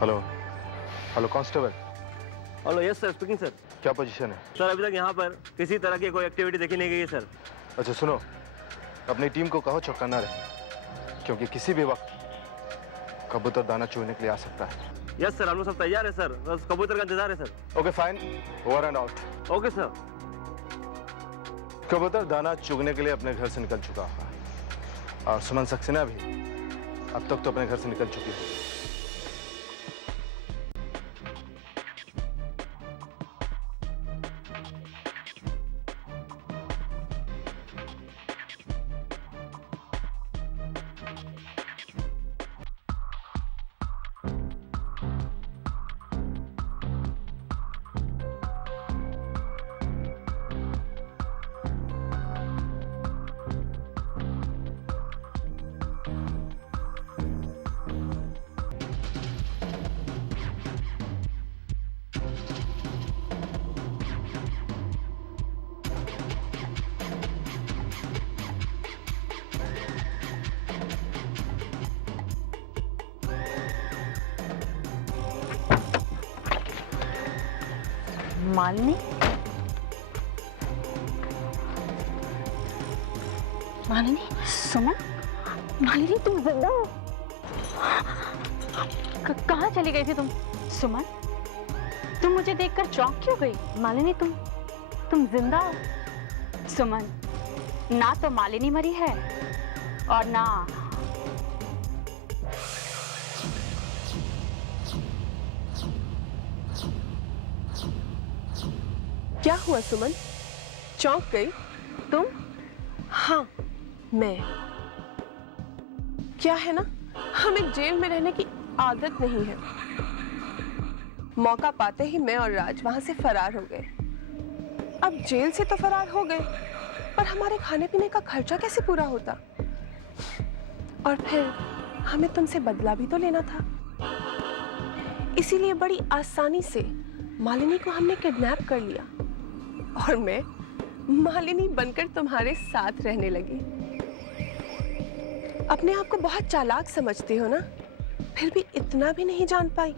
Hello hello constable. Hello, yes sir, speaking sir. क्या position है? Sir अभी तक यहाँ पर किसी तरह की कोई एक्टिविटी देखी नहीं गई है सर। अच्छा सुनो, अपनी टीम को कहो चौकन्ना रहे, क्योंकि किसी भी वक्त कबूतर दाना चुगने के लिए आ सकता है। यस सर, हम लोग सब तैयार है सर, बस कबूतर का इंतजार है sir. Okay fine, over and out. Okay sir. कबूतर दाना चुगने के लिए अपने घर से निकल चुका होगा, और सुमन सक्सेना भी अब तक तो अपने घर से निकल चुकी है। मालिनी, मालिनी, सुमन, मालिनी तुम जिंदा हो? कहाँ चली गई थी तुम? सुमन, तुम मुझे देखकर चौंक क्यों गई? मालिनी तुम जिंदा हो? सुमन, ना तो मालिनी मरी है और ना क्या हुआ सुमन, चौंक गई तुम? हाँ मैं, क्या है ना, हमें जेल में रहने की आदत नहीं है। मौका पाते ही मैं और राज वहां से फरार हो गए। अब जेल से तो फरार हो गए, पर हमारे खाने पीने का खर्चा कैसे पूरा होता? और फिर हमें तुमसे बदला भी तो लेना था, इसीलिए बड़ी आसानी से मालिनी को हमने किडनैप कर लिया और मैं मालिनी बनकर तुम्हारे साथ रहने लगी। अपने आप को बहुत चालाक समझती हो ना, फिर भी इतना भी नहीं जान पाई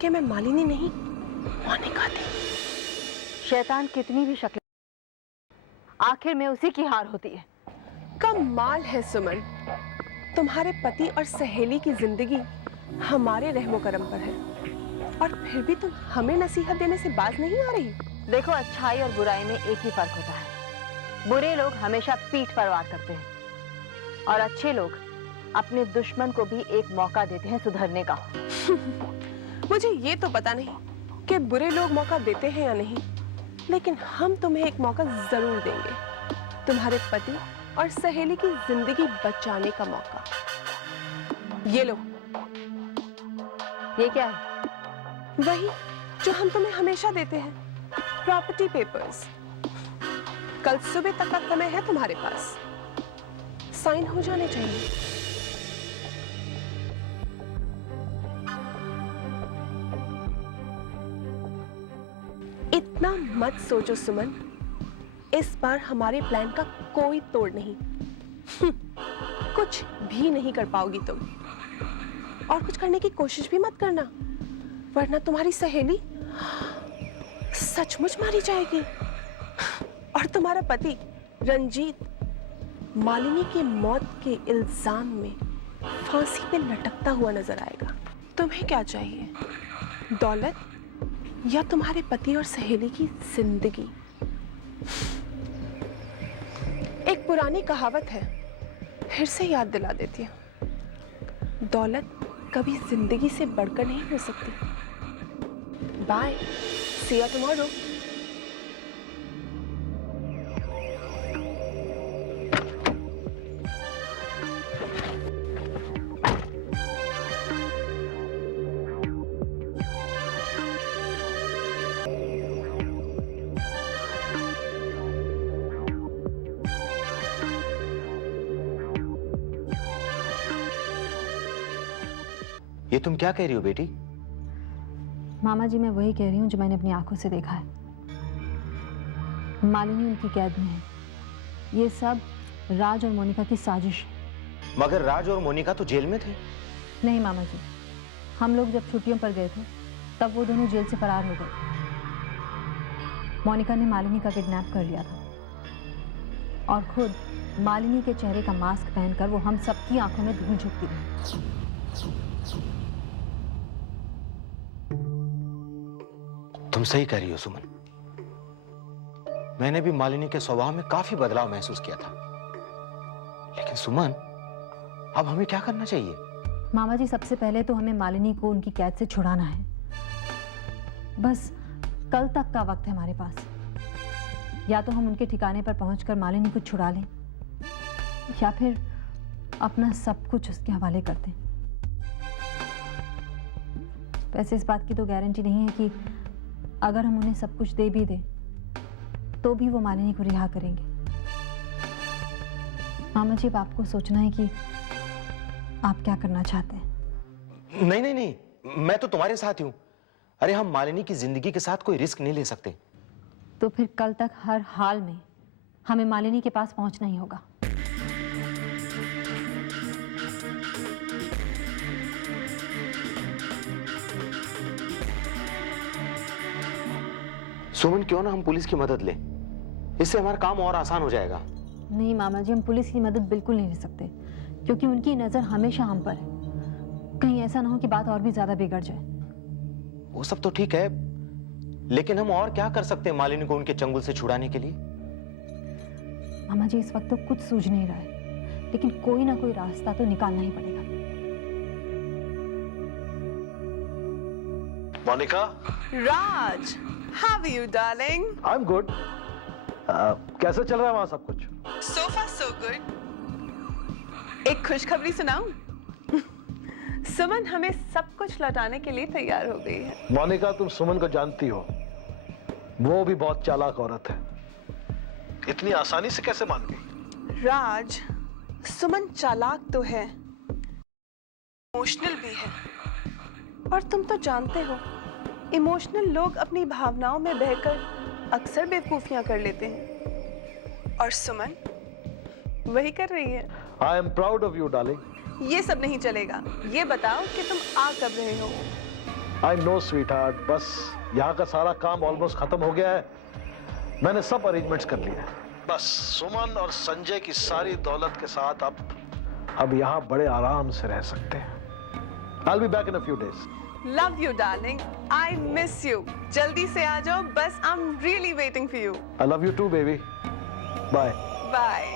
कि मैं मालिनी नहीं, मोनिका थी। शैतान कितनी भी शक्ल, आखिर में उसी की हार होती है। कमाल है सुमन, तुम्हारे पति और सहेली की जिंदगी हमारे रहमो करम पर है, और फिर भी तुम हमें नसीहत देने से बाज नहीं आ रही। देखो, अच्छाई और बुराई में एक ही फर्क होता है। बुरे लोग हमेशा पीठ पर वार करते हैं और अच्छे लोग अपने दुश्मन को भी एक मौका देते हैं सुधरने का। मुझे ये तो पता नहीं कि बुरे लोग मौका देते हैं या नहीं, लेकिन हम तुम्हें एक मौका जरूर देंगे, तुम्हारे पति और सहेली की जिंदगी बचाने का मौका। ये लो। ये क्या है? वही जो हम तुम्हें हमेशा देते हैं, प्रॉपर्टी पेपर्स। कल सुबह तक का समय है तुम्हारे पास, साइन हो जाने चाहिए। इतना मत सोचो सुमन, इस बार हमारे प्लान का कोई तोड़ नहीं। कुछ भी नहीं कर पाओगी तुम, और कुछ करने की कोशिश भी मत करना, वरना तुम्हारी सहेली सचमुच मारी जाएगी और तुम्हारा पति रंजीत मालिनी की मौत के इल्जाम में फांसी पे लटकता हुआ नजर आएगा। तुम्हें क्या चाहिए, दौलत या तुम्हारे पति और सहेली की जिंदगी? एक पुरानी कहावत है, फिर से याद दिला देती हूँ, दौलत कभी जिंदगी से बढ़कर नहीं हो सकती। Bye, see you tomorrow. ये तुम क्या कह रही हो बेटी? मामा जी, मैं वही कह रही हूँ जो मैंने अपनी आंखों से देखा है। मालिनी उनकी कैद में है। ये सब राज और मोनिका की साजिश है। मगर राज और मोनिका तो जेल में थे। नहीं मामा जी, हम लोग जब छुट्टियों पर गए थे तब वो दोनों जेल से फरार हो गए। मोनिका ने मालिनी का किडनैप कर लिया था और खुद मालिनी के चेहरे का मास्क पहनकर वो हम सबकी आंखों में धूल झोंकती रही। तुम सही कह रही हो सुमन, मैंने भी मालिनी के स्वभाव में काफी बदलाव महसूस किया था। लेकिन सुमन, अब हमें क्या करना चाहिए? मामा जी, सबसे पहले तो हमें मालिनी को उनकी कैद से छुड़ाना है। बस कल तक का वक्त है हमारे पास। या तो हम उनके ठिकाने पर पहुंचकर मालिनी को छुड़ा लें या फिर अपना सब कुछ उसके हवाले कर दें। वैसे इस बात की तो गारंटी नहीं है कि अगर हम उन्हें सब कुछ दे भी दें तो भी वो मालिनी को रिहा करेंगे। मामा जी, अब आपको सोचना है कि आप क्या करना चाहते हैं। नहीं नहीं नहीं, मैं तो तुम्हारे साथ ही हूं। अरे हम मालिनी की जिंदगी के साथ कोई रिस्क नहीं ले सकते। तो फिर कल तक हर हाल में हमें मालिनी के पास पहुंचना ही होगा। सुमन, क्यों ना हम पुलिस की मदद लें? इससे हमारा काम और आसान हो जाएगा। नहीं मामा जी, हम पुलिस की मदद बिल्कुल नहीं ले सकते क्योंकि उनकी नजर हमेशा हम पर है। कहीं ऐसा ना हो कि बात और भी ज्यादा बिगड़ जाए। वो सब तो ठीक है, लेकिन हम और क्या कर सकते हैं मालिनी को उनके चंगुल से छुड़ाने के लिए? मामा जी, इस वक्त तो कुछ सूझ नहीं रहा है, लेकिन कोई ना कोई रास्ता तो निकालना ही पड़ेगा। Monika, Raj, how are you darling? I am good. कैसे चल रहा है वहां सब कुछ? So far so good. एक खुशखबरी सुनाऊं? सुमन हमें सब कुछ लौटाने के लिए तैयार हो गई है। मोनिका, तुम सुमन को जानती हो, वो भी बहुत चालाक औरत है। इतनी आसानी से कैसे मान गई? राज, सुमन चालाक तो है, इमोशनल भी है। और तुम तो जानते हो, इमोशनल लोग अपनी भावनाओं में बहकर अक्सर बेवकूफियां कर लेते हैं। और सुमन वही कर रही है। I am proud of you darling. ये सब नहीं चलेगा। ये बताओ कि तुम आ कब रहे हो? आई नो स्वीट हार्ट, बस यहाँ का सारा काम ऑलमोस्ट खत्म हो गया है। मैंने सब अरेंजमेंट्स कर लिए हैं। बस सुमन और संजय की सारी दौलत के साथ अब यहाँ बड़े आराम से रह सकते हैं। I'll be back in a few days. Love you, darling. I miss you. जल्दी से आ जाओ, बस I'm really waiting for you. I love you too, baby. Bye. Bye.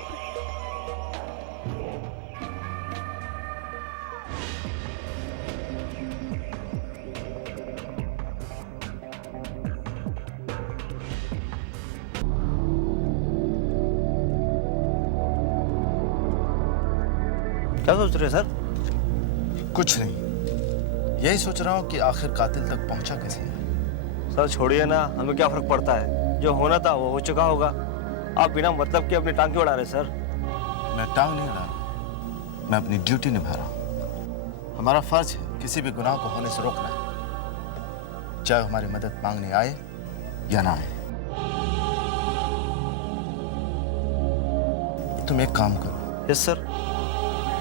क्या सोच रहे हैं सर? कुछ नहीं, यही सोच रहा हूँ कि आखिर कातिल तक पहुंचा कैसे है। सर छोड़िए ना, हमें क्या फर्क पड़ता है? जो होना था वो हो चुका होगा। आप बिना मतलब के अपनी टांग क्यों उड़ा रहे सर? मैं टांग नहीं उड़ा रहा, मैं अपनी ड्यूटी निभा रहा हूँ। हमारा फर्ज है किसी भी गुनाह को होने से रोकना है, चाहे हमारी मदद मांगने आए या ना आए। तुम एक काम करो। Yes sir.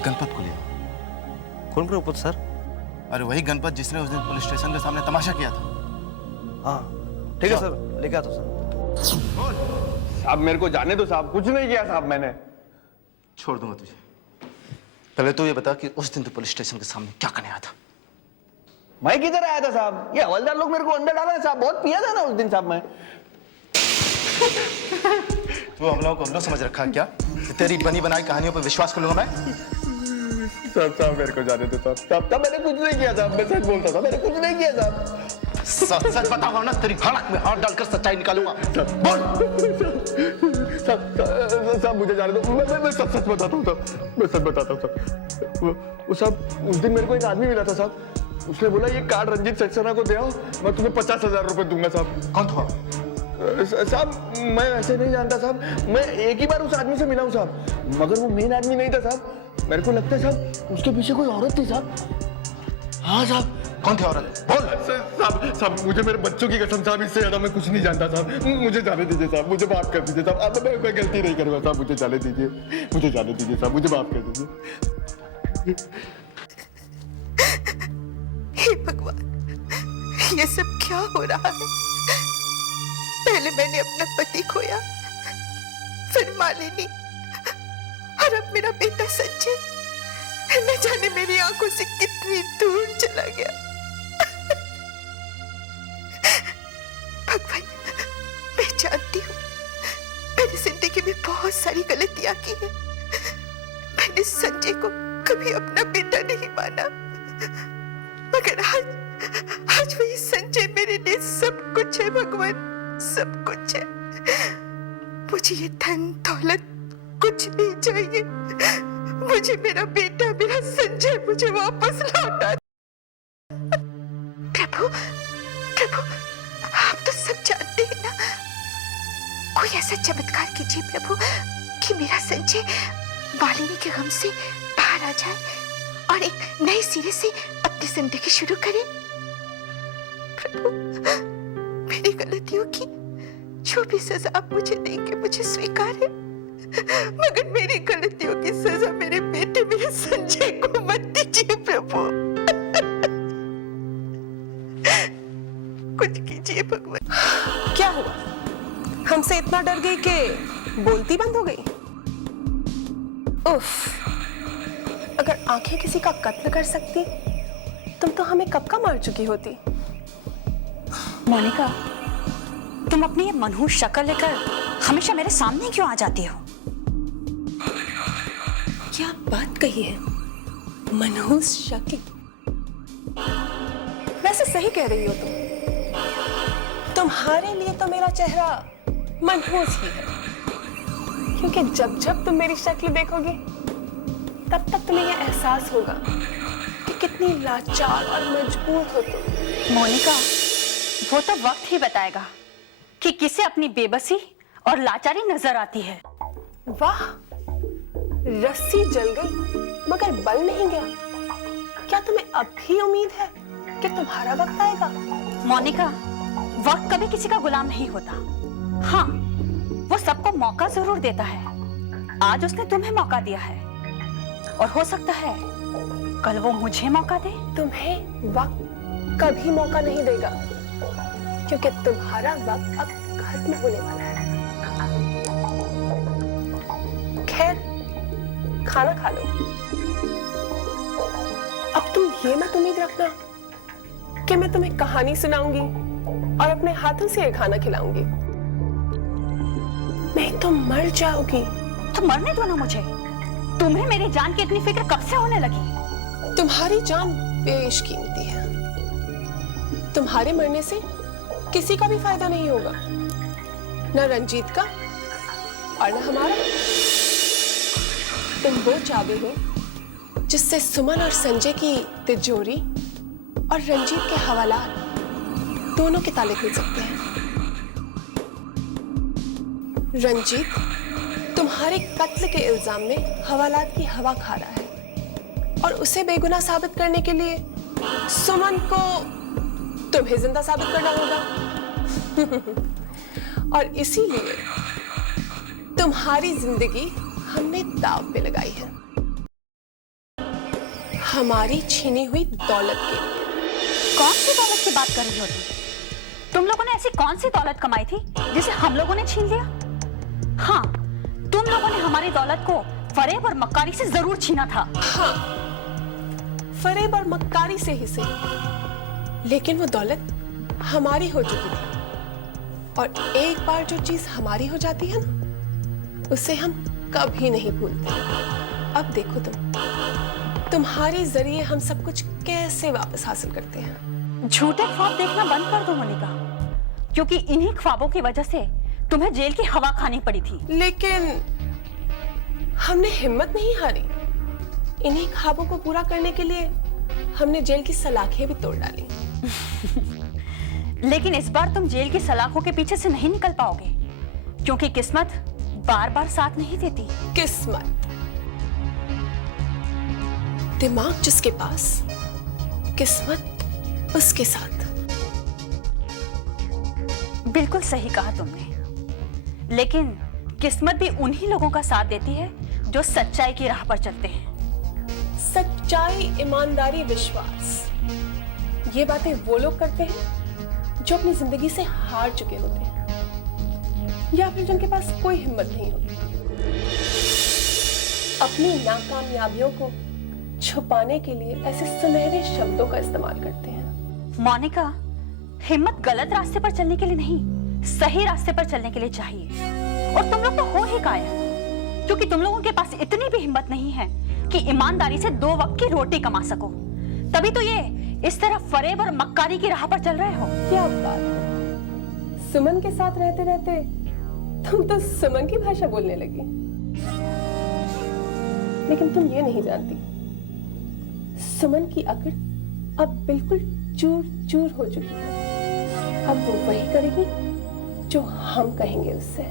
गणपत को ले आओ। कौन गणपत सर? अरे वही गणपत जिसने उस दिन पुलिस स्टेशन के सामने तमाशा किया था। हाँ ठीक है सर, लेके आता सर। साहब मेरे को जाने दो साहब, कुछ नहीं किया साहब मैंने। छोड़ दूंगा तुझे। पहले तो ये बता कि उस दिन तू पुलिस स्टेशन के सामने क्या करने आया था? मैं किधर आया था साहब? ये हवलदार लोग मेरे को अंदर डाला है साहब। बहुत पिया था ना उस दिन साहब मैं। तू हम लोगों को उल्लू समझ रखा है क्या? तेरी बनी बनाई कहानियों पर विश्वास कर लूंगा मैं? साहब मेरे को जाने दो साहब। तब मैंने कुछ नहीं किया साहब, मैं सच बोलता था, मैंने कुछ नहीं किया साहब। सच बताओ ना, तेरी हड़क में हाथ डालकर सच्चाई निकालूंगा। बोल। साहब मुझे जाने दो, मैं सब सच बताता हूँ साहब, मैं सच बताता हूँ साहब। वो साहब उस दिन मेरे को एक आदमी मिला था साहब, उसने बोला ये कार्ड रंजीत सक्सेना को दे आओ, मैं तुम्हें 50,000 रुपए दूंगा साहब। कौन था? साहब मैं ऐसे नहीं जानता साहब, मैं एक ही बार उस आदमी से मिला हूँ साहब, मगर वो मेन आदमी नहीं था साहब। मेरे को लगता है साहब उसके पीछे कोई औरत थी साहब। हाँ साहब। कौन थी औरत? बोल। साहब मुझे मेरे बच्चों की कसम साहब, इससे ज्यादा मैं कुछ नहीं जानता साहब। मुझे जाने दीजिए साहब, मुझे माफ कर दीजिए साहब। अब मैं गलती नहीं करूँगा साहब, मुझे जाने दीजिए, मुझे जाने दीजिए साहब, मुझे माफ कर दीजिए। हे भगवान, ये सब क्या हो रहा है? पहले मैंने अपना पति खोया, फिर मालिनी, और अब मेरा बेटा संजय न जाने मेरी आंखों से कितनी दूर चला गया। भगवान, मैं जानती हूँ मैंने जिंदगी में बहुत सारी गलतियां की है। मैंने संजय को कभी अपना बेटा नहीं माना, मगर आज वही संजय मेरे लिए सब कुछ है। भगवान, सब कुछ है। मुझे ये धन दौलत कुछ नहीं चाहिए। मुझे मेरा बेटा, मेरा संजय मुझे वापस लौटा। प्रभु, प्रभु, आप तो सब जानते हैं ना। कोई ऐसा चमत्कार कीजिए प्रभु कि मेरा संजय मालिनी के गम से बाहर आ जाए और एक नए सिरे से अपनी जिंदगी शुरू करे। प्रभु, मेरी गलतियों की जो भी सजा आप मुझे देंगे मुझे स्वीकार है, मगर मेरी गलतियों की सजा मेरे बेटे, मेरे संजय को मत दीजिए प्रभु। कुछ कीजिए भगवान। क्या हुआ? हमसे इतना डर गई कि बोलती बंद हो गई? उफ, अगर आंखें किसी का कत्ल कर सकती तुम तो हमें कब का मार चुकी होती। मोनिका, तुम अपनी ये मनहूस शक्ल लेकर हमेशा मेरे सामने क्यों आ जाती हो? क्या बात कही है, मनहूस शक्ल। वैसे सही कह रही हो तुम। तुम्हारे लिए तो मेरा चेहरा मनहूस ही है, क्योंकि जब जब तुम मेरी शक्ल देखोगे तब तक तुम्हें यह एहसास होगा कि कितनी लाचार और मजबूर हो तुम। मोनिका, वो तो वक्त ही बताएगा कि किसे अपनी बेबसी और लाचारी नजर आती है। वाह, रस्सी जल गई मगर बल नहीं गया। क्या तुम्हें अब भी उम्मीद है कि तुम्हारा वक्त आएगा? मोनिका, वक्त कभी किसी का गुलाम नहीं होता। हाँ, वो सबको मौका जरूर देता है। आज उसने तुम्हें मौका दिया है और हो सकता है कल वो मुझे मौका दे। तुम्हें वक्त कभी मौका नहीं देगा, क्योंकि तुम्हारा वक्त अब खत्म होने वाला है। खैर, खाना खा लो। अब तुम ये मत उम्मीद रखना कि मैं तुम्हें कहानी सुनाऊंगी और अपने हाथों से ये खाना खिलाऊंगी। नहीं तो मर जाओगी। तो मरने दो ना मुझे। तुम्हें मेरी जान की इतनी फिक्र कब से होने लगी? तुम्हारी जान बेशकीमती है। तुम्हारे मरने से किसी का भी फायदा नहीं होगा, न रंजीत का और न हमारा। तुम वो चाबी हो जिससे सुमन और संजय की तिजोरी और रंजीत के हवालात दोनों के ताले खुल सकते हैं। रंजीत तुम्हारे कत्ल के इल्जाम में हवालात की हवा खा रहा है और उसे बेगुनाह साबित करने के लिए सुमन को तुम्हें जिंदा साबित करना होगा। और इसीलिए तुम्हारी जिंदगी हमने दांव पे लगाई है, हमारी छीनी हुई दौलत के लिए। कौन सी दौलत की बात कर रही हो तुम लोगों ने ऐसी कौन सी दौलत कमाई थी जिसे हम लोगों ने छीन लिया? हाँ, तुम लोगों ने हमारी दौलत को फरेब और मक्कारी से जरूर छीना था। हाँ, फरेब और मक्कारी से ही से, लेकिन वो दौलत हमारी हो चुकी थी। और एक बार जो चीज हमारी हो जाती है ना, उसे हम कभी नहीं भूलते। अब देखो तुम्हारे जरिए हम सब कुछ कैसे वापस हासिल करते हैं। झूठे ख्वाब देखना बंद कर दो मोनिका, क्योंकि इन्हीं ख्वाबों की वजह से तुम्हें जेल की हवा खानी पड़ी थी। लेकिन हमने हिम्मत नहीं हारी। इन्हीं ख्वाबों को पूरा करने के लिए हमने जेल की सलाखें भी तोड़ डाली। लेकिन इस बार तुम जेल की सलाखों के पीछे से नहीं निकल पाओगे, क्योंकि किस्मत बार बार साथ नहीं देती। किस्मत? दिमाग जिसके पास, किस्मत उसके साथ। बिल्कुल सही कहा तुमने, लेकिन किस्मत भी उन्हीं लोगों का साथ देती है जो सच्चाई की राह पर चलते हैं। सच्चाई, ईमानदारी, विश्वास, ये बातें वो लोग करते हैं जो अपनी जिंदगी से हार चुके होते हैं या फिर जिनके पास कोई हिम्मत नहीं होती। अपनी नाकामयाबियों को छुपाने के लिए ऐसे सुनहरे शब्दों का इस्तेमाल करते हैं। मोनिका, हिम्मत गलत रास्ते पर चलने के लिए नहीं, सही रास्ते पर चलने के लिए चाहिए। और तुम लोग तो हो ही कायर, क्योंकि तुम लोगों के पास इतनी भी हिम्मत नहीं है कि ईमानदारी से 2 वक्त की रोटी कमा सको। तभी तो ये इस तरह फरेब और मक्कारी की राह पर चल रहे हो। क्या बात है, सुमन के साथ रहते रहते तुम तो सुमन की भाषा बोलने लगी। लेकिन तुम ये नहीं जानती, सुमन की अकड़ अब बिल्कुल चूर चूर हो चुकी है। अब वो वही करेगी जो हम कहेंगे उससे।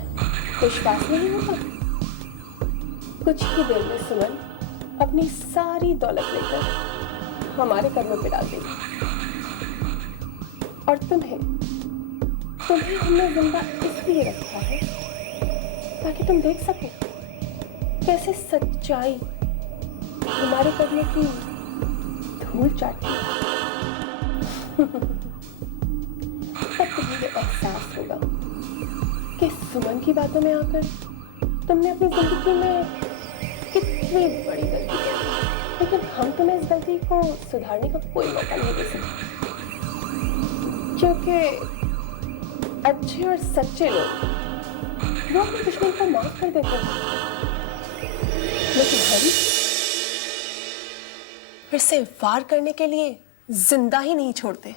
विश्वास नहीं होता? कुछ ही देर में सुमन अपनी सारी दौलत लेकर हमारे कदमों पे डाल देगी। और तुम्हें हमने जिंदा इसलिए रखा है ताकि तुम देख सको कैसे सच्चाई हमारे कदमों की धूल चाटती है। तब तुम्हें एहसास होगा कि सुमन की बातों में आकर तुमने अपनी जिंदगी में कितनी बड़ी गलती की। लेकिन हम तुम्हें इस गलती को सुधारने का कोई मौका नहीं दे सकते, क्योंकि अच्छे और सच्चे लोग वो अपने दुश्मन को माफ कर देते हैं, लेकिन हम फिर से वार करने के लिए जिंदा ही नहीं छोड़ते।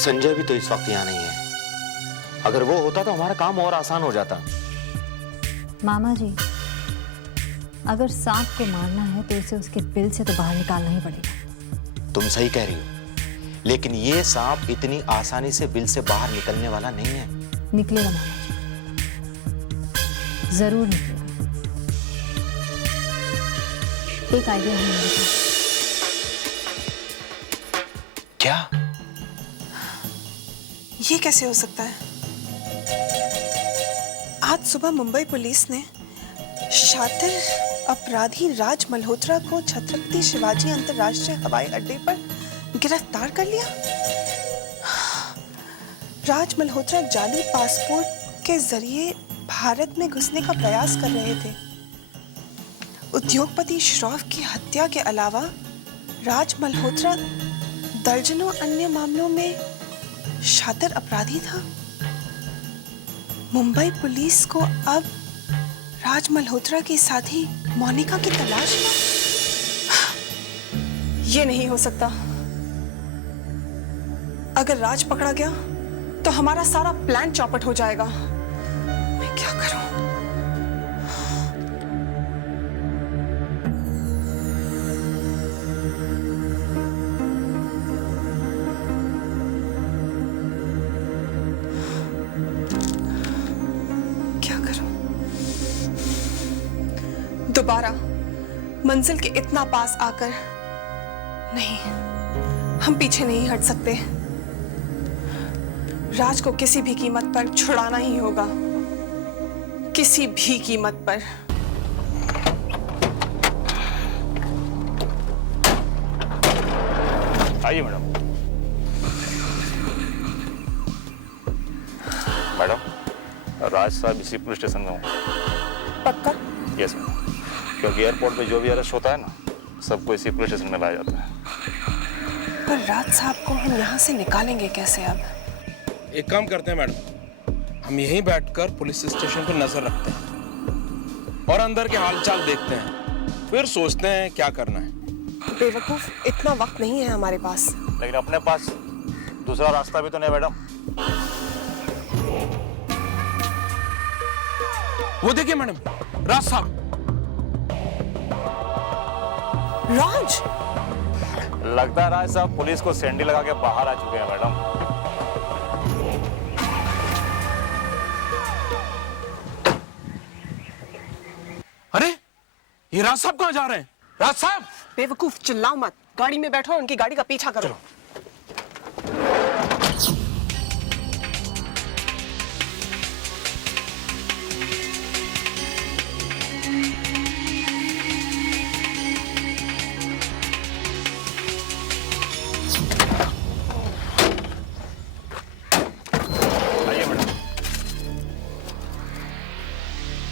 संजय भी तो इस वक्त यहाँ नहीं है। अगर वो होता तो हमारा काम और आसान हो जाता। मामा जी, अगर सांप को मारना है तो उसे उसके बिल से तो बाहर निकालना ही पड़ेगा। तुम सही कह रही हो, लेकिन ये सांप इतनी आसानी से बिल से बाहर निकलने वाला नहीं है। निकलेगा मामा जी, जरूर निकलेगा। एक आइडिया है मेरे पास। क्या? ये कैसे हो सकता है? आज सुबह मुंबई पुलिस ने शातिर अपराधी राज मल्होत्रा को छत्रपति शिवाजी अंतर्राष्ट्रीय हवाई अड्डे पर गिरफ्तार कर लिया। राज मल्होत्रा जाली पासपोर्ट के जरिए भारत में घुसने का प्रयास कर रहे थे। उद्योगपति श्रॉफ की हत्या के अलावा राज मल्होत्रा दर्जनों अन्य मामलों में शातिर अपराधी था। मुंबई पुलिस को अब राज मल्होत्रा की साथी मोनिका की तलाश है। ये नहीं हो सकता। अगर राज पकड़ा गया तो हमारा सारा प्लान चौपट हो जाएगा। मैं क्या करूं? दोबारा मंजिल के इतना पास आकर नहीं, हम पीछे नहीं हट सकते। राज को किसी भी कीमत पर छुड़ाना ही होगा, किसी भी कीमत पर। आइए मैडम। मैडम, राज साहब इसी पुलिस स्टेशन में हूँ। पक्का? यस मैडम, क्योंकि एयरपोर्ट पे जो भी अरेस्ट होता है ना, सबको इसी पुलिस स्टेशन में लाया जाता है। पर राज साहब को हम यहाँ से निकालेंगे कैसे अब? एक काम करते हैं मैडम, हम यहीं बैठकर पुलिस स्टेशन पर नजर रखते हैं और अंदर के हालचाल देखते हैं, फिर सोचते हैं क्या करना है। बेवकूफ, इतना वक्त नहीं है हमारे पास। लेकिन अपने पास दूसरा रास्ता भी तो नहीं मैडम। वो देखिए मैडम, राज साहब। राज! लगता है राज साहब पुलिस को सैंडी लगा के बाहर आ चुके हैं मैडम। अरे ये राज साहब कहाँ जा रहे हैं? राज साहब! बेवकूफ, चिल्लाओ मत, गाड़ी में बैठो, उनकी गाड़ी का पीछा करो।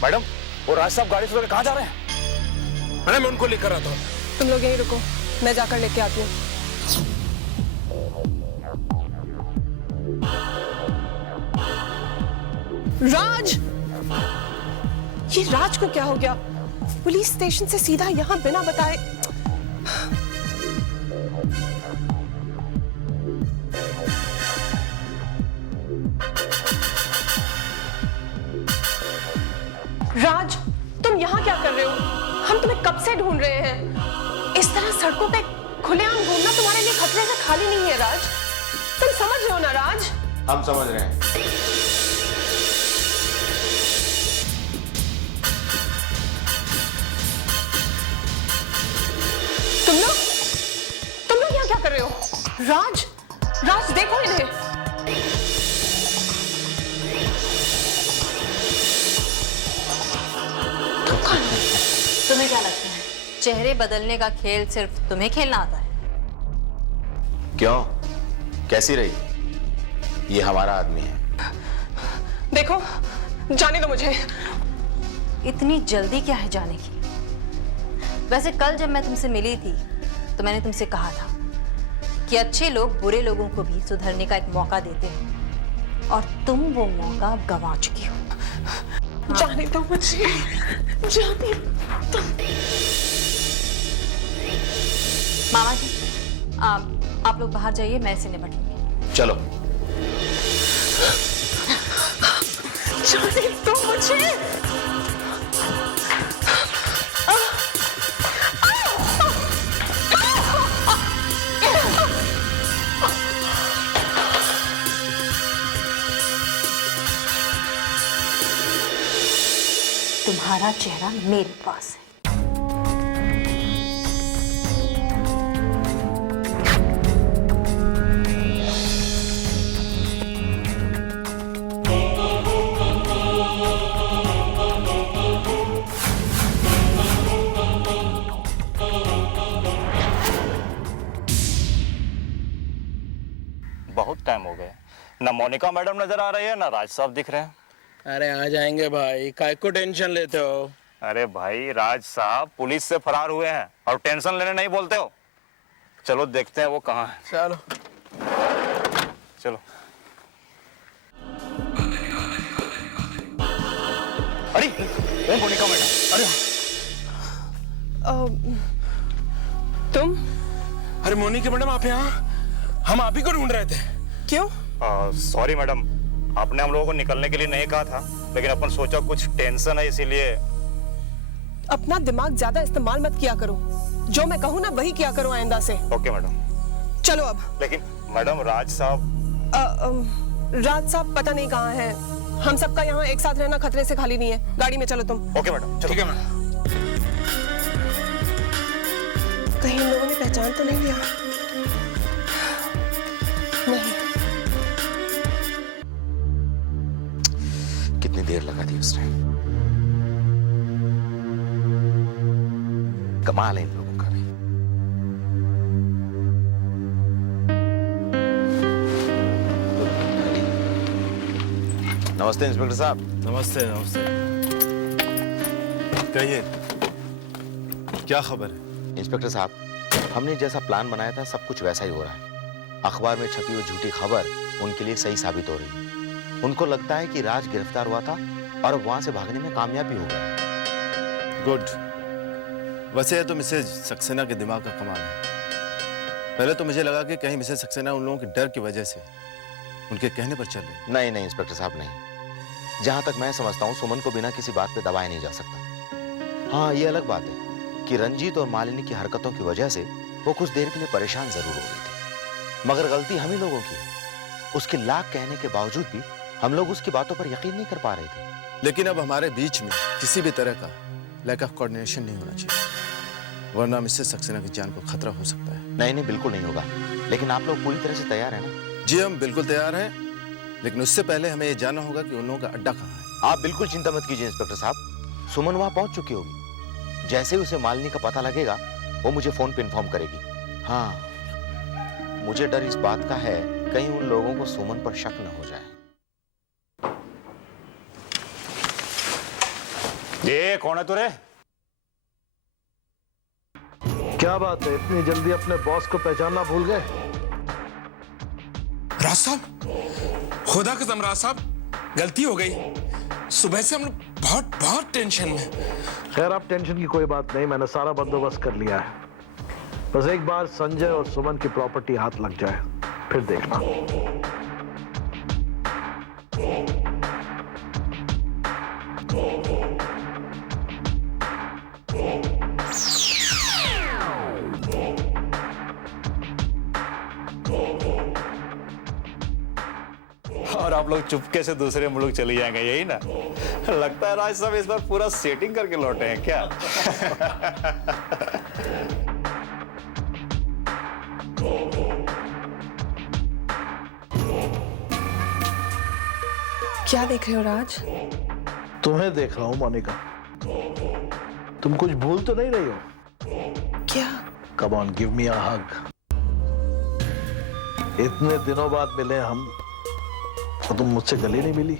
मैडम, वो राज साहब गाड़ी से उतर के कहाँ जा रहे हैं? मैडम मैं उनको लेकर आता हूँ। तुम लोग यहीं रुको, मैं जाकर लेके आती हूँ। राज! ये राज को क्या हो गया? पुलिस स्टेशन से सीधा यहाँ बिना बताए। राज, तुम यहाँ क्या कर रहे हो? हम तुम्हें कब से ढूंढ रहे हैं। इस तरह सड़कों पे खुलेआम घूमना तुम्हारे लिए खतरे से खाली नहीं है राज। तुम समझ रहे हो ना राज? हम समझ रहे हैं। तुम लोग यहाँ क्या कर रहे हो? राज, राज देखो इन्हें। तुम्हें क्या लगता है चेहरे बदलने का खेल सिर्फ तुम्हें खेलना आता है? क्यों? कैसी रही? ये हमारा आदमी है। देखो, जाने दो मुझे। इतनी जल्दी क्या है जाने की? वैसे कल जब मैं तुमसे मिली थी तो मैंने तुमसे कहा था कि अच्छे लोग बुरे लोगों को भी सुधरने का एक मौका देते हैं और तुम वो मौका गंवा चुकी हो। जाने दो मुझे, जाने दो। मामा जी, आप लोग बाहर जाइए, मैं इसे निपट लूंगी। चलो। जाने दो मुझे। तुम्हारा चेहरा मेरे पास है। बहुत टाइम हो गया, ना मोनिका मैडम नजर आ रही है ना राज साहब दिख रहे हैं। अरे आ जाएंगे भाई, काय को टेंशन लेते हो? अरे भाई, राज साहब पुलिस से फरार हुए हैं और टेंशन लेने नहीं बोलते हो। चलो देखते हैं वो कहाँ है। चलो चलो। अरे वो मोनिका मैडम। अरे तुम? अरे मोनिका मैडम, आप यहाँ? हम आप ही को ढूंढ रहे थे। क्यों? सॉरी मैडम, आपने हम लोगों को निकलने के लिए नहीं कहा था, लेकिन अपन सोचा कुछ टेंशन है इसीलिए। अपना दिमाग ज्यादा इस्तेमाल मत किया करो, जो मैं कहूँ ना वही किया करो आइंदा से। Okay madam. चलो अब। लेकिन मैडम राज साहब। राज साहब पता नहीं कहाँ हैं। हम सबका यहाँ एक साथ रहना खतरे से खाली नहीं है। गाड़ी में चलो तुम। Okay madam. ठीक है मैडम। कहीं इन लोगों ने पहचान तो नहीं लिया? नहीं। कितनी देर लगा दी उसने। कमाल है इन लोगों का भी। नमस्ते इंस्पेक्टर साहब। नमस्ते नमस्ते। कहिए, क्या खबर है? इंस्पेक्टर साहब, हमने जैसा प्लान बनाया था सब कुछ वैसा ही हो रहा है। अखबार में छपी वो झूठी खबर उनके लिए सही साबित हो रही है। उनको लगता है कि राज गिरफ्तार हुआ था और वहां से भागने में कामयाबी हो गई। गुड। वैसे तो मिसेज सक्सेना के दिमाग का कमाल है। पहले तो मुझे लगा कि कहीं मिसेज सक्सेना उन लोगों के डर की वजह से उनके कहने पर चल रही। नहीं नहीं इंस्पेक्टर साहब, नहीं। जहां तक मैं समझता हूँ सुमन को बिना किसी बात पे दबाया नहीं जा सकता। हाँ, ये अलग बात है कि रंजीत और मालिनी की हरकतों की वजह से वो कुछ देर के लिए परेशान जरूर हो गई थी, मगर गलती हम ही लोगों की है। उसके लाख कहने के बावजूद भी हम लोग उसकी बातों पर यकीन नहीं कर पा रहे थे। लेकिन अब हमारे बीच में किसी भी तरह का लैक ऑफ कोऑर्डिनेशन नहीं होना चाहिए, वरना मिसेस सक्सेना की जान को खतरा हो सकता है। नहीं नहीं, बिल्कुल नहीं होगा। लेकिन आप लोग पूरी तरह से तैयार हैं ना? जी हम बिल्कुल तैयार हैं, लेकिन उससे पहले हमें ये जानना होगा कि उन लोगों का अड्डा कहाँ है। आप बिल्कुल चिंता मत कीजिए इंस्पेक्टर साहब, सुमन वहां पहुंच चुकी होगी। जैसे ही उसे मालिनी का पता लगेगा वो मुझे फोन पे इन्फॉर्म करेगी। हाँ, मुझे डर इस बात का है कहीं उन लोगों को सुमन पर शक न हो जाए। ये कौन है तुरे? क्या बात है, इतनी जल्दी अपने बॉस को पहचानना भूल गए? राज साहब, खुदा कसम राज साहब, गलती हो गई। सुबह से हम लोग बहुत टेंशन में। खैर, आप टेंशन की कोई बात नहीं, मैंने सारा बंदोबस्त कर लिया है। बस एक बार संजय और सुमन की प्रॉपर्टी हाथ लग जाए, फिर देखना। और आप लोग चुपके से दूसरे मुल्क चले जाएंगे, यही ना? लगता है राज साहब इस बार पूरा सेटिंग करके लौटे हैं क्या? क्या देख रहे हो राज? तुम्हें देख रहा हूं मोनिका। तुम कुछ भूल तो नहीं रही हो? क्या? कम ऑन, गिव मी अ हग। इतने दिनों बाद मिले हम, तो तुम मुझसे गले नहीं मिली।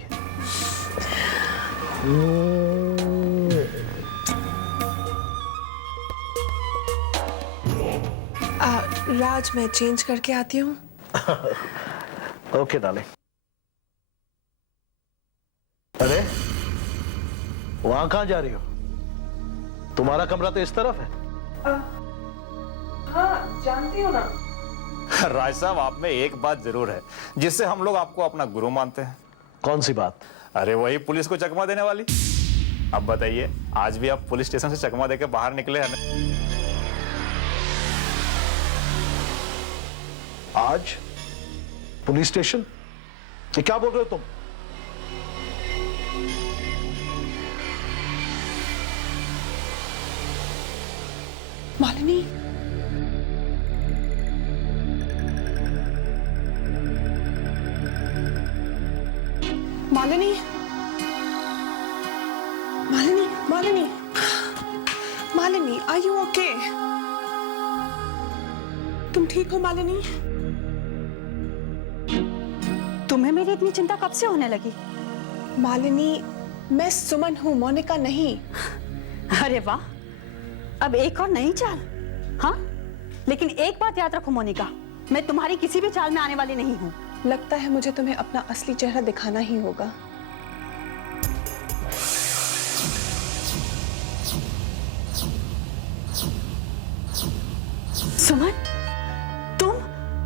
राज, मैं चेंज करके आती हूँ। Okay darling. अरे, वहां कहां जा रही हो? तुम्हारा कमरा तो इस तरफ है। हाँ, जानती हो ना। राज साहब, आप में एक बात जरूर है जिससे हम लोग आपको अपना गुरु मानते हैं। कौन सी बात? अरे वही पुलिस को चकमा देने वाली। अब बताइए, आज भी आप पुलिस स्टेशन से चकमा देके बाहर निकले हैं ना? आज पुलिस स्टेशन? ये क्या बोल रहे हो तुम? Malini, Malini, Malini, Malini, Malini, are you okay? तुम ठीक हो मालिनी? तुम्हें मेरी इतनी चिंता कब से होने लगी? मालिनी, मैं सुमन हूं, मोनिका नहीं। अरे वाह, अब एक और नई चाल। हाँ, लेकिन एक बात याद रखो मोनिका, मैं तुम्हारी किसी भी चाल में आने वाली नहीं हूँ। लगता है मुझे तुम्हें अपना असली चेहरा दिखाना ही होगा। सुमन, तुम?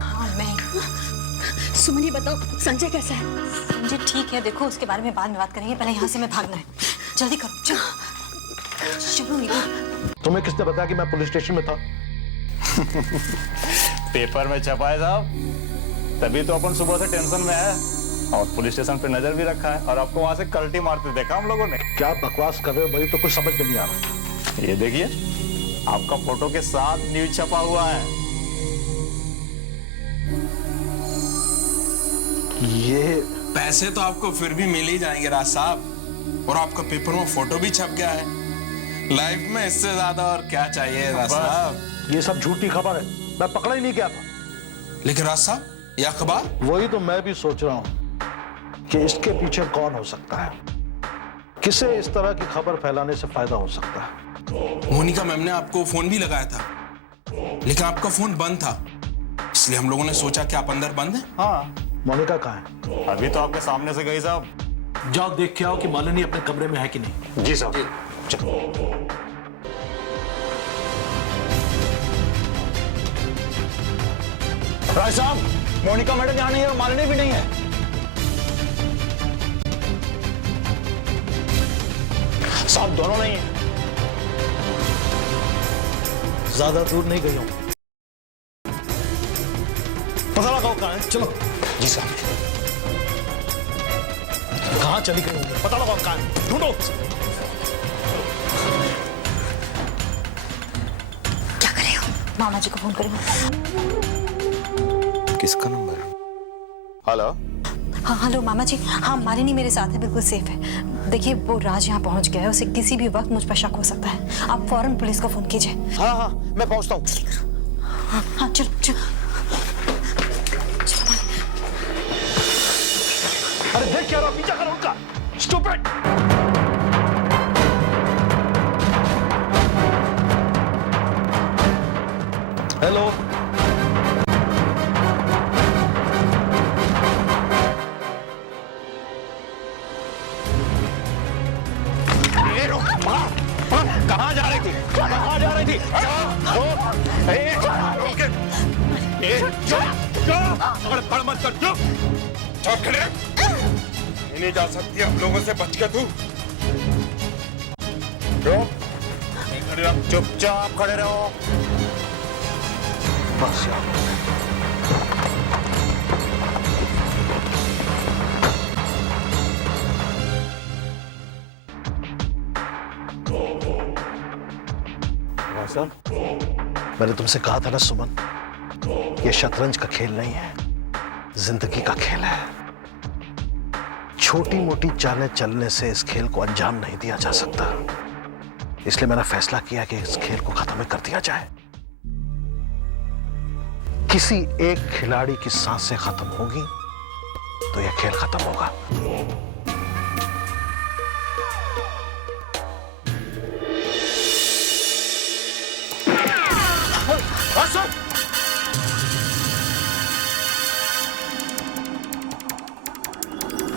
हाँ, मैं। सुमन, ये बताओ संजय कैसा है? संजय ठीक है, देखो उसके बारे में बाद में बात करेंगे, पहले यहाँ से मैं भागना है। जल्दी करो, चलो चलो निकलो। तुम्हें किसने बताया कि मैं पुलिस स्टेशन में था? पेपर में छपा है साहब, तभी तो अपन सुबह से टेंशन में है और पुलिस स्टेशन पे नजर भी रखा है और आपको वहां से कल्टी मारते देखा हम लोगों ने। क्या बकवास कर रहे हो? मुझे तो कुछ समझ में नहीं आ रहा। ये देखिए, आपका फोटो के साथ न्यूज छपा हुआ है। ये पैसे तो आपको फिर भी मिल ही जाएंगे राज साहब, और आपका पेपर में फोटो भी छप गया है। लाइफ में इससे ज्यादा और क्या चाहिए राज साहब? ये सब झूठी खबर है, मैं पकड़ा ही नहीं गया था। लेकिन राज साहब, यह अखबार? वही तो मैं भी सोच रहा हूं कि इसके पीछे कौन हो सकता है, किसे इस तरह की खबर फैलाने से फायदा हो सकता है। मोनिका मैम ने आपको फोन भी लगाया था, लेकिन आपका फोन बंद था, इसलिए हम लोगों ने सोचा कि आप अंदर बंद हैं। हाँ, मोनिका कहाँ है? अभी तो आपके सामने से गई साहब। जाओ देख के आओ कि मालिनी अपने कमरे में है कि नहीं। जी साहब। राज साहब, मोनिका मैडम यहाँ नहीं है और मालिनी भी नहीं है। साहब, दोनों नहीं है। ज्यादा दूर नहीं गई हूं। चलो। जी साहब। कहाँ चली गई होंगी? पता लगाओ कहाँ है, ढूंढो। क्या कर रहे हो? मामा जी को फोन करेंगे। किसका नंबर है? हेलो। हाँ हेलो मामा जी, हाँ मालिनी मेरे साथ है, बिल्कुल सेफ है। देखिए वो राज यहाँ पहुँच गया है, उसे किसी भी वक्त मुझ पर शक हो सकता है। आप फौरन पुलिस को फोन कीजिए। हाँ हाँ मैं पहुँचता हूँ। हाँ चलो चलो। अरे देख क्या रहा, पीछा करो उनका। स्टूपिड। हेलो। कहाँ जा रही थी? कहाँ जा रही थी? पड़ मत कर, चुप। चौक खड़े। नहीं जा सकती हम लोगों से बच के तू। चुपचाप खड़े रहो। बस मैंने तुमसे कहा था ना सुमन, ये शतरंज का खेल नहीं है, जिंदगी का खेल है। छोटी मोटी चालें चलने से इस खेल को अंजाम नहीं दिया जा सकता। इसलिए मैंने फैसला किया कि इस खेल को खत्म कर दिया जाए। किसी एक खिलाड़ी की सांसें खत्म होगी तो यह खेल खत्म होगा।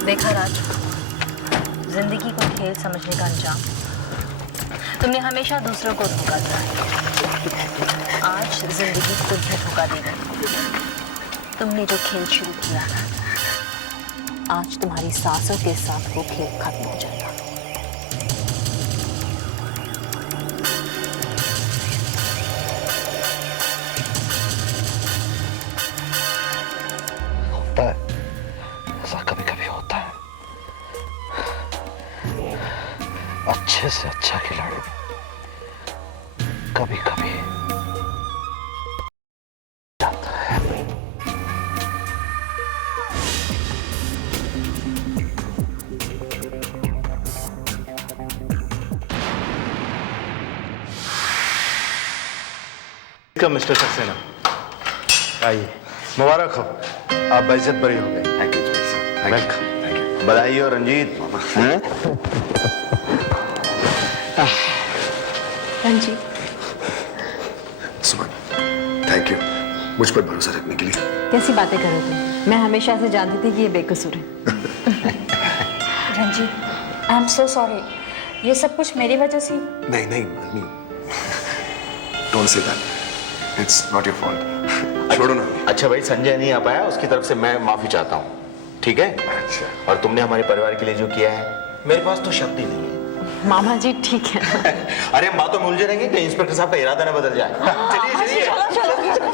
देखा राज, जिंदगी को खेल समझने का अंजाम तुमने हमेशा दूसरों को धोखा दिया है। आज जिंदगी तुम्हें धोखा देगी। तुमने जो खेल शुरू किया था, आज तुम्हारी सांसों के साथ वो खेल खत्म हो जाएगा। होता है ऐसा, कभी कभी होता है। अच्छे से अच्छा खिलाड़ी कभी कभी जाता है। मिस्टर सक्सेना, आइए। मुबारक हो, आप बेइज्जत बरी हो गए। Thank you. वेलकम। बधाई हो रंजीत। रंजीत, सुमन, थैंक यू मुझ पर भरोसा रखने के लिए। कैसी बातें कर रहे हो तुम? मैं हमेशा से जानती थी कि ये बेकसूर है। Ranjit, I am so sorry, ये सब कुछ मेरी वजह से। नहीं नहीं नहीं, don't say that, it's not your fault. छोड़ो ना। अच्छा भाई, संजय नहीं आ पाया, उसकी तरफ से मैं माफी चाहता हूँ, ठीक है? अच्छा। और तुमने हमारे परिवार के लिए जो किया है, मेरे पास तो शब्द ही नहीं है। मामा जी ठीक है। अरे हम बातों में उलझे रहेंगे कि इंस्पेक्टर साहब का इरादा ना बदल जाए। चलिए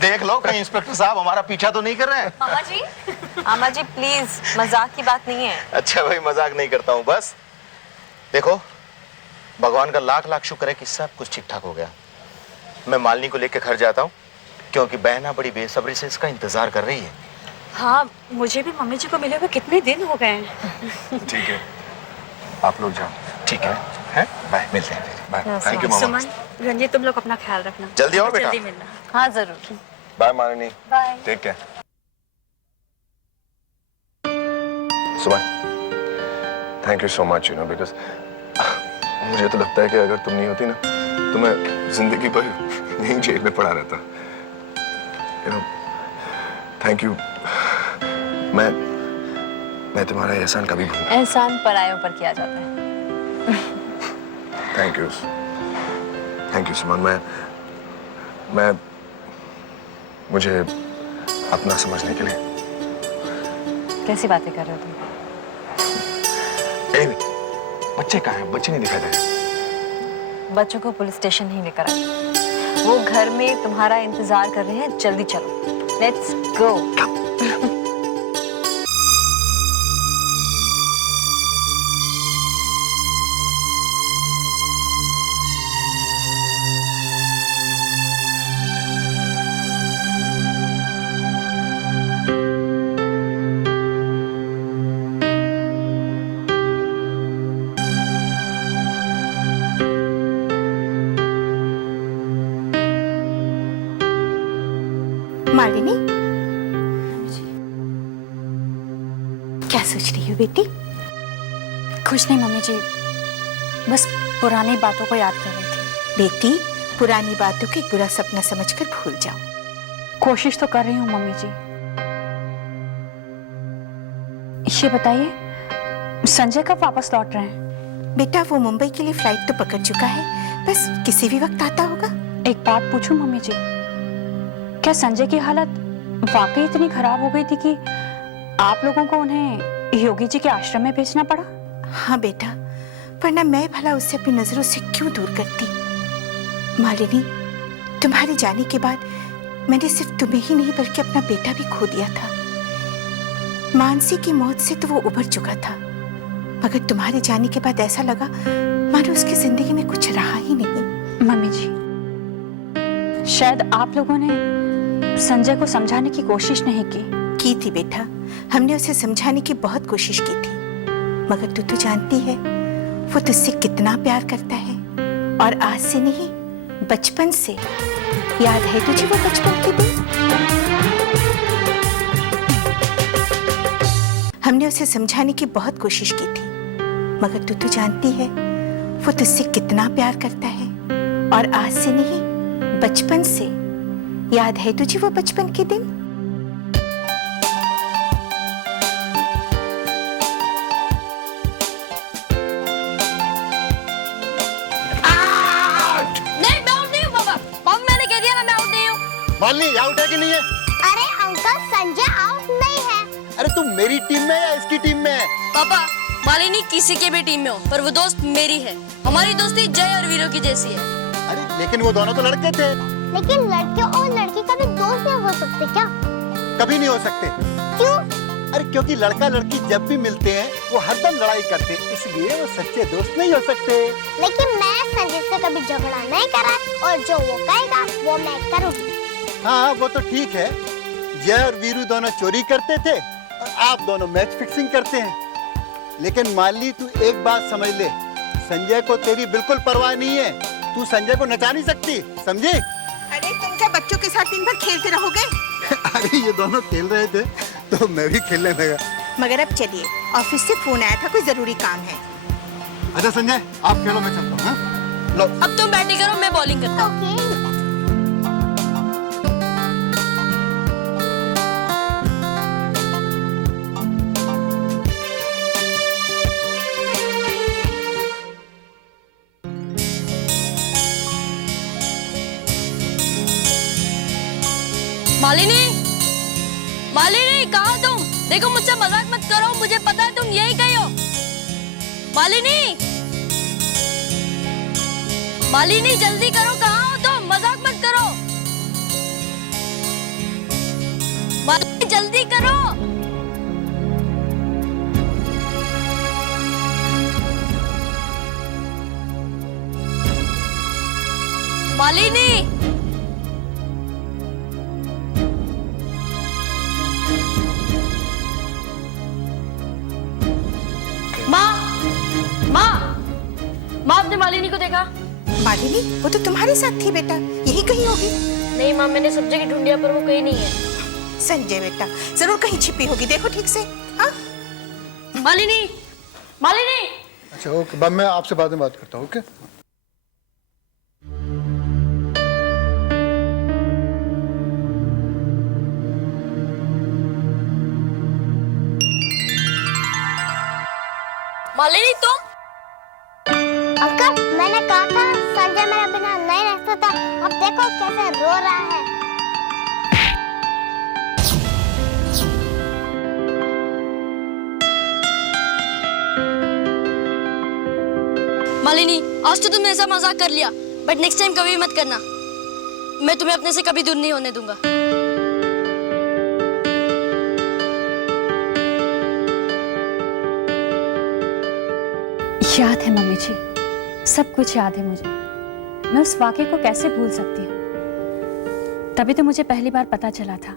देख लो कहीं इंस्पेक्टर साहब हमारा पीछा तो नहीं कर रहे हैं। मामा जी प्लीज, मजाक की बात नहीं है। अच्छा भाई, मजाक नहीं करता हूँ, बस देखो भगवान का लाख लाख शुक्र है कि सब कुछ ठीक ठाक हो गया। मैं मालिनी को लेकर घर जाता हूँ, क्योंकि बहना बड़ी बेसब्री से इसका इंतजार कर रही है। हाँ, मुझे भी मम्मी जी को मिले हुए कितने दिन हो गए हैं। ठीक है, आप लोग जाओ। ठीक है, बाय, मिलते हैं फिर। बाय। थैंक यू मामा। सुमन, रंजीत, तुम लोग अपना ख्याल रखना। जल्दी आओ बेटा। जल्दी मिलना। हाँ जरूर। Bye Malini. Bye. Take care. Suman, thank you so much, you know, because मुझे तो लगता है कि अगर तुम नहीं होती ना तो मैं जिंदगी भर यहीं जेल में पड़ा रहता। You know, thank you. मैं तुम्हारा एहसान कभी भूल। एहसान परायों पर किया जाता है। थैंक यू सुमन। मैं मुझे अपना समझने के लिए। कैसी बातें कर रहे हो तुम? बच्चे कहाँ हैं? बच्चे नहीं दिखाई दे रहे। बच्चों को पुलिस स्टेशन ही लेकर आए। वो घर में तुम्हारा इंतजार कर रहे हैं, जल्दी चलो, लेट्स गो। मालिनी, क्या सोच रही हो बेटी? कुछ नहीं मम्मी जी, बस पुरानी बातों को याद कर रही थी। बेटी, पुरानी बातों को एक बुरा सपना समझकर भूल जाओ। कोशिश तो कर रही हूँ मम्मी जी। ये बताइए, संजय कब वापस लौट रहे हैं? बेटा, वो मुंबई के लिए फ्लाइट तो पकड़ चुका है, बस किसी भी वक्त आता होगा। एक बात पूछूं मम्मी जी, क्या संजय की हालत वाकई इतनी खराब हो गई थी कि आप लोगों को उन्हें योगी जी के आश्रम में भेजना पड़ा? हाँ बेटा, वरना मैं भला उसे अपनी नजरों से क्यों दूर करती। मालिनी, तुम्हारे जाने के बाद मैंने सिर्फ तुम्हें ही नहीं बल्कि अपना बेटा भी खो दिया था। मानसी की मौत से तो वो उबर चुका था, मगर तुम्हारे जाने के बाद ऐसा लगा मानो उसकी जिंदगी में कुछ रहा ही नहीं। मम्मी जी, शायद आप लोगों ने संजय को समझाने की कोशिश नहीं की थी बेटा। हमने उसे समझाने की बहुत कोशिश की थी, मगर तू तो जानती है वो तुझसे कितना प्यार करता है, और आज से नहीं बचपन से। याद है तुझे वो बचपन के दिन? हमने उसे समझाने की बहुत कोशिश की थी, मगर तू तो जानती है वो तुझसे कितना प्यार करता है, और आज से नहीं बचपन से। याद है तुझे वो बचपन के दिन? नहीं, मैं आउट नहीं हूँ पापा। पापा, मैंने कह दिया ना, मैं आउट नहीं हूँ। मालिनी, आउट है कि नहीं है? अरे अंकल, संजय आउट नहीं है। अरे तू मेरी टीम में या इसकी टीम में है? पापा, मालिनी किसी के भी टीम में हो, पर वो दोस्त मेरी है। हमारी दोस्ती जय और वीरों की जैसी है। अरे लेकिन वो दोनों तो लड़के थे। लेकिन लड़के और लड़की कभी दोस्त नहीं हो सकते क्या? कभी नहीं हो सकते। क्यों? अरे क्योंकि लड़का लड़की जब भी मिलते हैं वो हरदम लड़ाई करते हैं, इसलिए वो सच्चे दोस्त नहीं हो सकते। लेकिन मैं संजय से कभी झगड़ा नहीं करा, और जो वो कहेगा वो मैं करूँगी। हाँ, वो तो ठीक है। जय और वीरू दोनों चोरी करते थे और आप दोनों मैच फिक्सिंग करते हैं। लेकिन मालिनी, तू एक बात समझ ले, संजय को तेरी बिल्कुल परवाह नहीं है। तू संजय को नचा नहीं सकती, समझी? अरे तुम क्या बच्चों के साथ दिन भर खेलते रहोगे? अरे ये दोनों खेल रहे थे तो मैं भी खेलने लगा। मगर अब चलिए, ऑफिस से फोन आया था, कोई जरूरी काम है। अच्छा संजय, आप खेलो, मैं चलता हूँ। हाँ? लो। अब तुम बैटिंग करो, मैं बॉलिंग करता हूँ। मालिनी, मालिनी, कहाँ तुम? देखो, मुझसे मजाक मत करो, मुझे पता है तुम यही कही हो। मालिनी, मालिनी, जल्दी करो, कहाँ हो तुम? मजाक मत करो। मालिनी, जल्दी करो। मालिनी, माँ, आपने मालिनी को देखा? मालिनी, वो तो तुम्हारे साथ थी बेटा, यही कहीं होगी। नहीं माँ, मैंने सब जगह ढूंढिया पर वो कहीं नहीं है। संजय बेटा, जरूर कहीं छिपी होगी, देखो ठीक से। हाँ? मालिनी, मालिनी। अच्छा ओके, मैं आपसे बाद में बात करता हूँ। ओके। मालिनी, तुम? अंकल, मैंने कहा था संजय मेरे बिना नहीं रह सकता। अब देखो कैसे रो रहा है। मालिनी, आज तो तुमने ऐसा मजाक कर लिया, बट नेक्स्ट टाइम कभी मत करना। मैं तुम्हें अपने से कभी दूर नहीं होने दूंगा। याद है मम्मी जी, सब कुछ याद है मुझे। मैं उस वाक़े को कैसे भूल सकती हूँ। तभी तो मुझे पहली बार पता चला था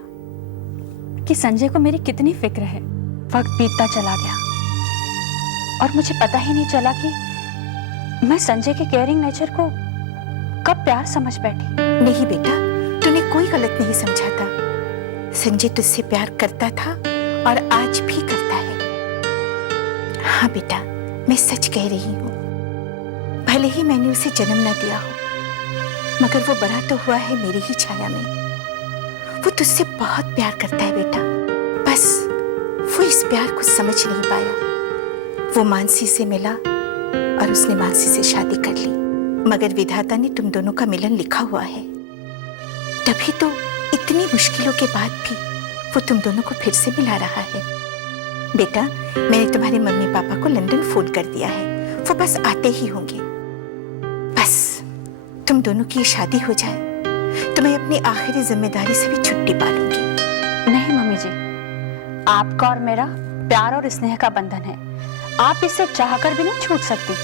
कि संजय को मेरी कितनी फिक्र है। वक्त बीतता चला गया और मुझे पता ही नहीं चला कि मैं संजय के केयरिंग नेचर को कब प्यार समझ बैठी। नहीं बेटा, तूने कोई गलत नहीं समझा था। संजय तुझसे प्यार करता था और आज भी करता है। हाँ बेटा, मैं सच कह रही हूँ। भले ही मैंने उसे जन्म न दिया हो, मगर वो बड़ा तो हुआ है मेरी ही छाया में। वो तुझसे बहुत प्यार करता है बेटा, बस वो इस प्यार को समझ नहीं पाया। वो मानसी से मिला और उसने मानसी से शादी कर ली, मगर विधाता ने तुम दोनों का मिलन लिखा हुआ है। तभी तो इतनी मुश्किलों के बाद भी वो तुम दोनों को फिर से मिला रहा है। बेटा, मैंने तुम्हारे मम्मी पापा को लंदन फोन कर दिया है, वो बस आते ही होंगे। बस तुम दोनों की शादी हो जाए तो मैं अपनी आखिरी जिम्मेदारी से भी छुट्टी पा लूंगी। नहीं मम्मी जी, आपका और मेरा प्यार और स्नेह का बंधन है। आप इससे चाहकर भी नहीं छूट सकती।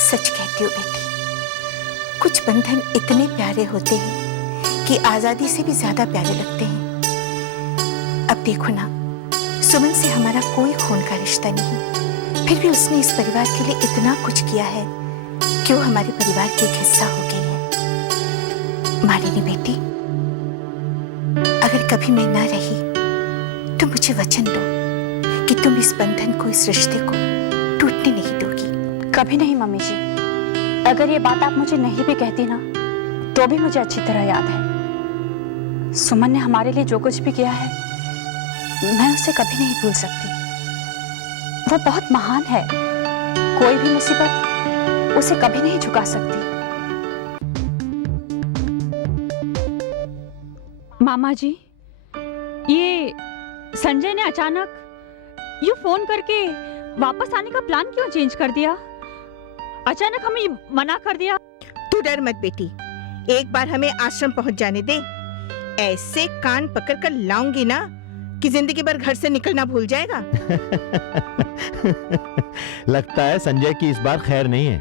सच कहती हो बेटी, कुछ बंधन इतने प्यारे होते हैं कि आजादी से भी ज्यादा प्यारे लगते हैं। अब देखो ना, सुमन से हमारा कोई खून का रिश्ता नहीं, फिर भी उसने इस परिवार के लिए इतना कुछ किया है कि वो हमारे परिवार की एक हिस्सा हो गई है। मालिनी बेटी, अगर कभी मैं ना रही तो मुझे वचन दो कि तुम इस बंधन को, इस रिश्ते को टूटने नहीं दोगी। कभी नहीं मम्मी जी। अगर ये बात आप मुझे नहीं भी कहती ना, तो भी मुझे अच्छी तरह याद है। सुमन ने हमारे लिए जो कुछ भी किया है, मैं उसे कभी नहीं भूल सकती। वो बहुत महान है, कोई भी मुसीबत उसे कभी नहीं झुका सकती। मामा जी, ये संजय ने अचानक ये फोन करके वापस आने का प्लान क्यों चेंज कर दिया? अचानक हमें मना कर दिया। तू डर मत बेटी, एक बार हमें आश्रम पहुंच जाने दे। ऐसे कान पकड़कर लाऊंगी ना कि जिंदगी भर घर से निकलना भूल जाएगा। लगता है संजय की इस बार खैर नहीं है।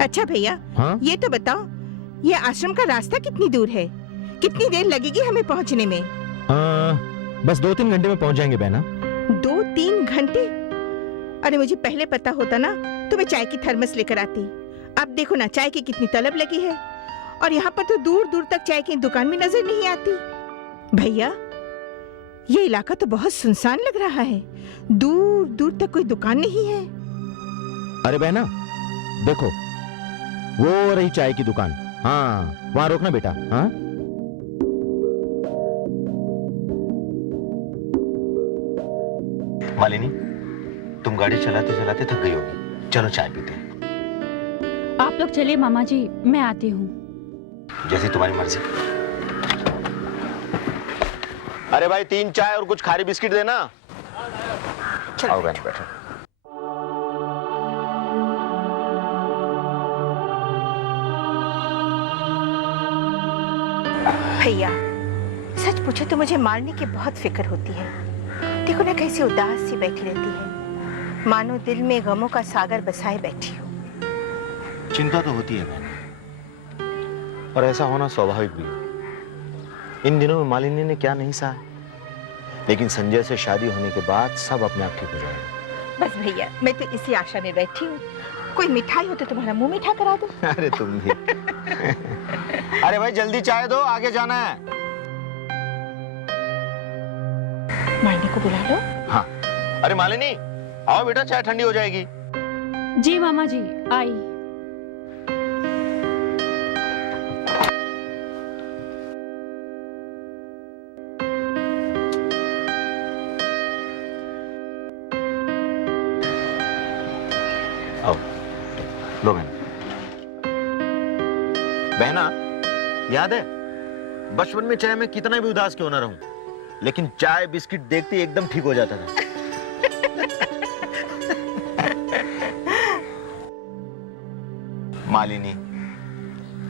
अच्छा भैया, हाँ? ये तो बताओ, ये आश्रम का रास्ता कितनी दूर है? कितनी देर लगेगी हमें पहुंचने में? बस 2-3 घंटे में पहुंच जाएंगे बहना। 2-3 घंटे? अरे मुझे पहले पता होता ना तो मैं चाय की थर्मस लेकर आती। अब देखो ना, चाय की कितनी तलब लगी है, और यहाँ पर तो दूर दूर तक चाय की दुकान भी नजर नहीं आती। भैया, ये इलाका तो बहुत सुनसान लग रहा है, दूर दूर तक कोई दुकान नहीं है। अरे बहना देखो, वो रही चाय की दुकान। हाँ, वहां रोकना बेटा। हाँ, मालिनी, तुम गाड़ी चलाते चलाते थक गई होगी, चलो चाय पीते हैं। आप लोग चलिए मामा जी, मैं आती हूँ। जैसी तुम्हारी मर्जी। अरे भाई, 3 चाय और कुछ खारी बिस्किट देना। आओ बहन, बैठो। भैया, सच पूछो तो मुझे मारने की बहुत फिक्र होती है। देखो ना कैसी उदास सी बैठी रहती है, मानो दिल में गमों का सागर बसाए बैठी हो। चिंता तो होती है बहन, और ऐसा होना स्वाभाविक भी है। इन दिनों में मालिनी ने क्या नहीं सहा, लेकिन संजय से शादी होने के बाद सब अपने आप ठीक हो जाएगा। बस भैया, मैं तो इसी आशा में बैठी हूँ। कोई मिठाई हो तो तुम्हारा मुंह मीठा करा दो। अरे तुम भी। अरे भाई जल्दी चाय दो, आगे जाना है। मालिनी को बुला लो। हाँ, अरे मालिनी आओ बेटा, चाय ठंडी हो जाएगी। जी मामा जी, आई। आओ, लो बहन। बहना, याद है बचपन में चाहे मैं कितना भी उदास क्यों ना रहूं, लेकिन चाय बिस्किट देखते ही एकदम ठीक हो जाता था। मालिनी,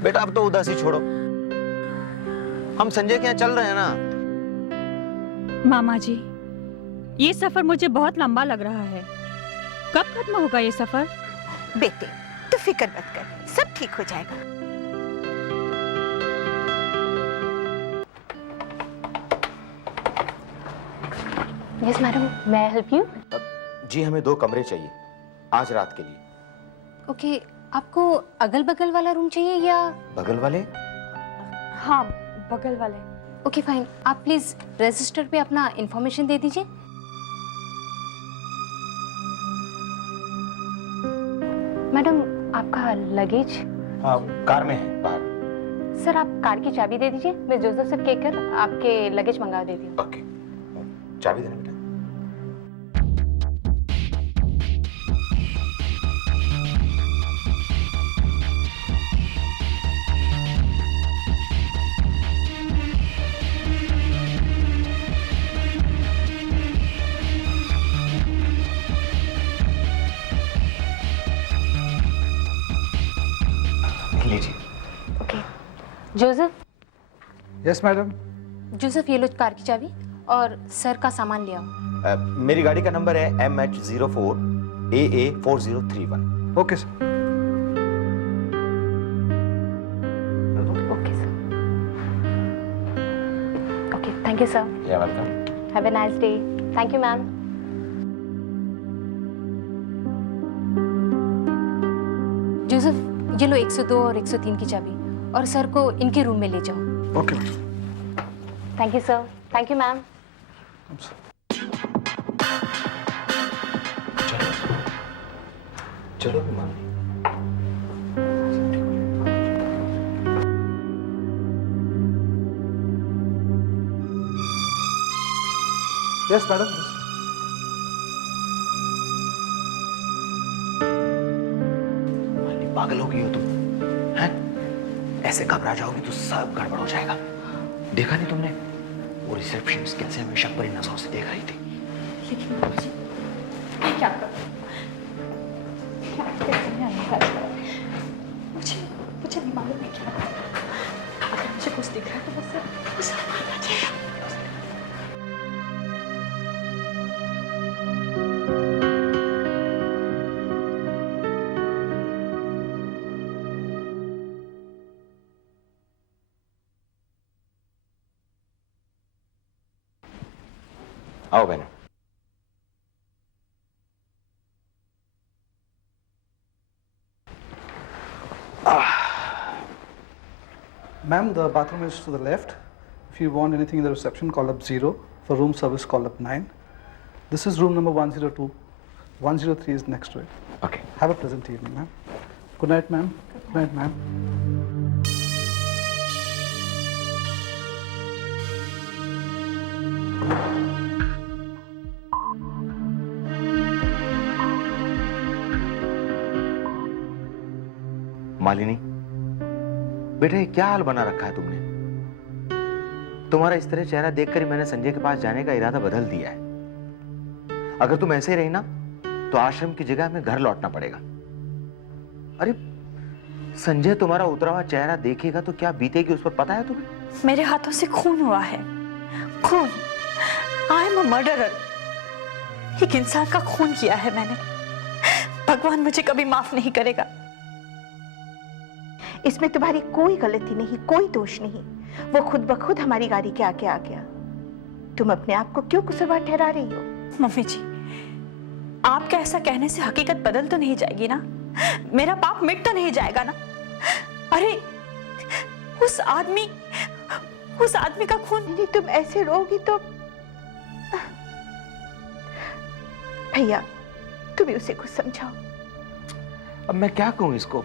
बेटा अब तो उदासी छोड़ो, हम संजय के यहाँ चल रहे हैं ना। मामा जी, ये सफर मुझे बहुत लंबा लग रहा है। कब खत्म होगा ये सफर? बेटे तू फिक्र मत कर, सब ठीक हो जाएगा। Yes madam, may I help you? जी हमें 2 कमरे चाहिए आज रात के लिए। ओके, आपको अगल बगल वाला रूम चाहिए या? बगल वाले? हाँ, बगल वाले। ओके फाइन, आप प्लीज रजिस्टर पे अपना इंफॉर्मेशन दे दीजिए। मैडम, आपका लगेज? हाँ, कार में है बाहर। सर, आप कार की चाबी दे दीजिए, मैं जोसेफ से कहकर आपके लगेज मंगा देती हूँ। ओके, चाबी देना बेटा। लीजिए। Okay, Joseph. Yes madam. Joseph, ये लो कार की चाबी और सर का सामान ले आओ। मेरी गाड़ी का नंबर है MH04AA4031। Okay sir. Okay sir. Okay, thank you sir. या welcome. Have a nice day. Thank you ma'am. Joseph, ये लो 102 और 103 की चाबी और सर को इनके रूम में ले जाओ। Okay. Thank you sir. Thank you ma'am. चलो विमान। Yes madam. पागल हो गई हो तुम, हैं? ऐसे घबरा जाओगी तो सब गड़बड़ हो जाएगा। देखा नहीं तुमने वो रिसेप्शनिस्ट कैसे हमें शक भरी नजरों से देख रही थी। लेकिन मुझे क्या करूं? मुझे नहीं मालूम है क्या। अगर मुझे कुछ दिख रहा है तो बस उसे मारना चाहिए। आओ बहन। Ma'am, the bathroom is to the left. If you want anything in the reception, call up 0. For room service, call up 9. This is room number 102. 103 is next to it. Okay. Have a pleasant evening, ma'am. Good night, ma'am. Good night, ma'am. Malini, बेटा ये क्या हाल बना रखा है तुमने? तुम्हारा इस तरह चेहरा देखकर ही मैंने संजय के पास जाने का इरादा बदल दिया है। अगर तुम ऐसे ही रही ना तो आश्रम की जगह हमें घर लौटना पड़ेगा। अरे संजय तुम्हारा उतरा हुआ चेहरा देखेगा तो क्या बीतेगी उस पर पता है तुम्हें? मेरे हाथों से खून हुआ है, खून। I am a murderer. एक इंसान का खून किया है मैंने। भगवान मुझे कभी माफ नहीं करेगा। इसमें तुम्हारी कोई गलती नहीं, कोई दोष नहीं। वो खुद ब खुद हमारी गाड़ी के आगे आ गया। तुम अपने आप को क्यों कसूरवार ठहरा रही हो? मम्मी जी, आपका ऐसा कहने से हकीकत बदल तो नहीं जाएगी ना? मेरा पाप मिट तो नहीं जाएगा ना? अरे उस आदमी का खून। नहीं, तुम ऐसे रोगी तो भैया तुम उसे कुछ समझाओ। अब मैं क्या कहूं इसको?